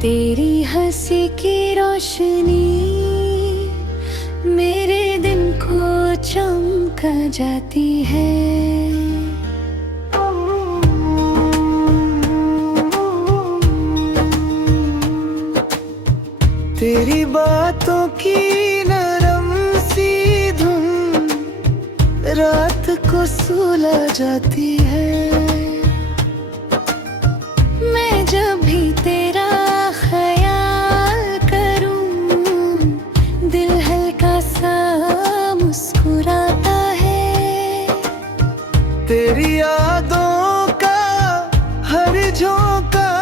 तेरी हंसी की रोशनी मेरे दिन को चमका जाती है। तेरी बातों की नरम सी धुन रात को सुला जाती है। मैं जब भी तेरा ख्याल करूं, दिल हल्का सा मुस्कुराता है। तेरी यादों का हर झोंका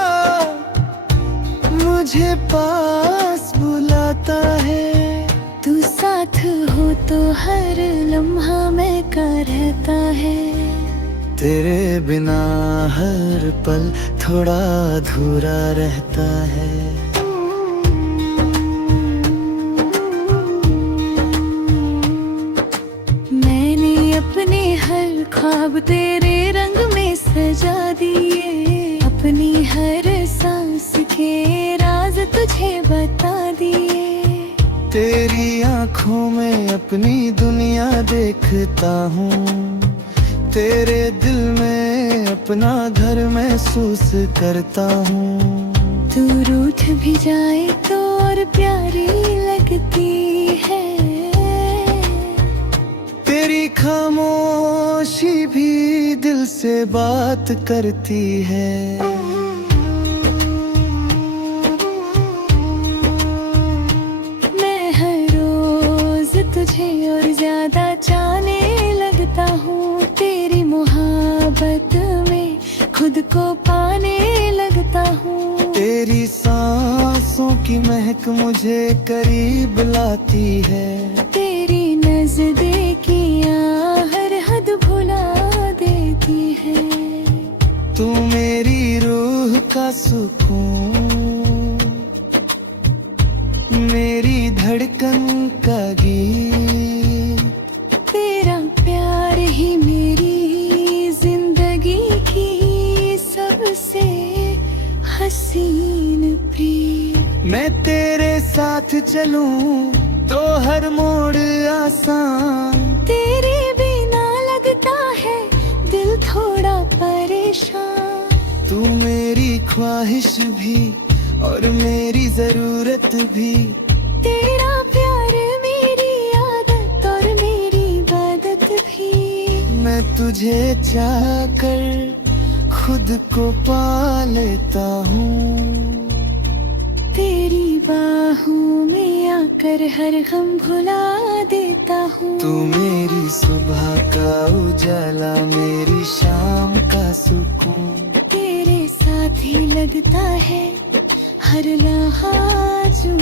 मुझे पास बुलाता है। तू साथ हो तो हर लम्हा मैं का रहता है। तेरे बिना हर पल थोड़ा अधूरा रहता है। मैंने अपने हर ख्वाब तेरे रंग में सजा दिए, अपनी हर सांस के राज तुझे बता दिए। तेरी आँखों में अपनी दुनिया देखता हूँ, तेरे दिल में अपना घर महसूस करता हूँ। तू रूठ भी जाए तो और प्यारी लगती है। तेरी खामोशी भी दिल से बात करती है। मैं हर रोज तुझे और ज्यादा चाहने लगता हूँ। तेरी मोहब्बत में खुद को पाने लगता हूँ। तेरी सांसों की महक मुझे करीब लाती है। तेरी नज़दीकियाँ हर हद भुला देती है। तू मेरी रूह का सुकून, मेरी धड़कन का गीत। तेरा प्यार ही मेरी जिंदगी की सबसे हसीन प्रीत। मैं तेरे साथ चलूं तो हर मोड़ आसान। तेरे बिना लगता है दिल थोड़ा परेशान। तू मेरी ख्वाहिश भी और मेरी जरूरत भी। तेरा प्यार मेरी आदत और मेरी इबादत भी। मैं तुझे चाहकर खुद को पा लेता हूँ। तेरी बाहों में आकर हर गम भुला देता हूँ। तू मेरी सुबह का उजाला, मेरी शाम का सुकून। तेरे साथ ही लगता है हर लम्हा जो